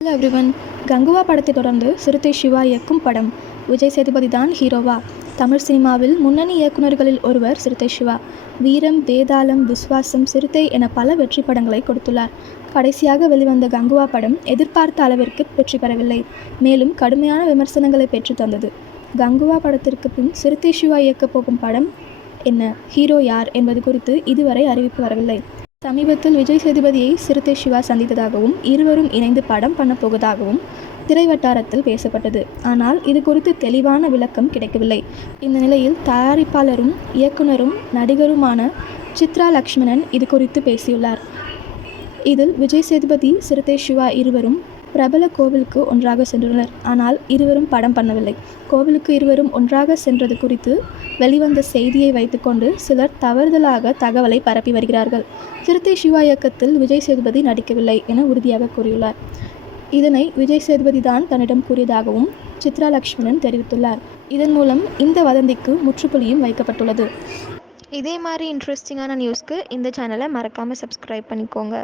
Hello everyone Kanguva படத்தை தொடர்ந்து சிறுத்தை சிவா இயக்கும் படம். விஜய் சேதுபதி தான் ஹீரோவா. தமிழ் சினிமாவில் முன்னணி இயக்குனர்களில் ஒருவர் சிறுத்தை சிவா. வீரம் வேதாளம் விஸ்வாசம் சிறுத்தை என பல வெற்றி படங்களை கொடுத்துள்ளார். கடைசியாக வெளிவந்த கங்குவா படம் எதிர்பார்த்த அளவிற்கு வெற்றி பெறவில்லை. மேலும் கடுமையான விமர்சனங்களை பெற்று தந்தது. கங்குவா படத்திற்கு பின் சிறுத்தை சிவா இயக்கப் போகும் படம் என்ன? ஹீரோ யார் என்பது குறித்து இதுவரை அறிவிப்பு வரவில்லை. சமீபத்தில் விஜய் சேதுபதியை சிறுத்தை சிவா சந்தித்ததாகவும் இருவரும் இணைந்து படம் பண்ண போவதாகவும் திரை வட்டாரத்தில் பேசப்பட்டது. ஆனால் இது குறித்து தெளிவான விளக்கம் கிடைக்கவில்லை. இந்த நிலையில் தயாரிப்பாளரும் இயக்குனரும் நடிகருமான சித்ரா லக்ஷ்மணன் இது குறித்து பேசியுள்ளார். இதில் விஜய் சேதுபதி சிறுத்தை சிவா இருவரும் பிரபல கோவிலுக்கு ஒன்றாக சென்றுள்ளனர். ஆனால் இருவரும் படம் பண்ணவில்லை. கோவிலுக்கு இருவரும் ஒன்றாக சென்றது குறித்து வெளிவந்த செய்தியை வைத்துக்கொண்டு சிலர் தவறுதலாக தகவலை பரப்பி வருகிறார்கள். சிறுத்தை சிவா இயக்கத்தில் விஜய் சேதுபதி நடிக்கவில்லை என உறுதியாக கூறியுள்ளார். இதனை விஜய் சேதுபதி தான் தன்னிடம் கூறியதாகவும் சித்ரா லக்ஷ்மணன் தெரிவித்துள்ளார். இதன் மூலம் இந்த வதந்திக்கு முற்றுப்புள்ளியும் வைக்கப்பட்டுள்ளது. இதே மாதிரி இன்ட்ரெஸ்டிங்கான நியூஸ்க்கு இந்த சேனலை மறக்காமல் சப்ஸ்கிரைப் பண்ணிக்கோங்க.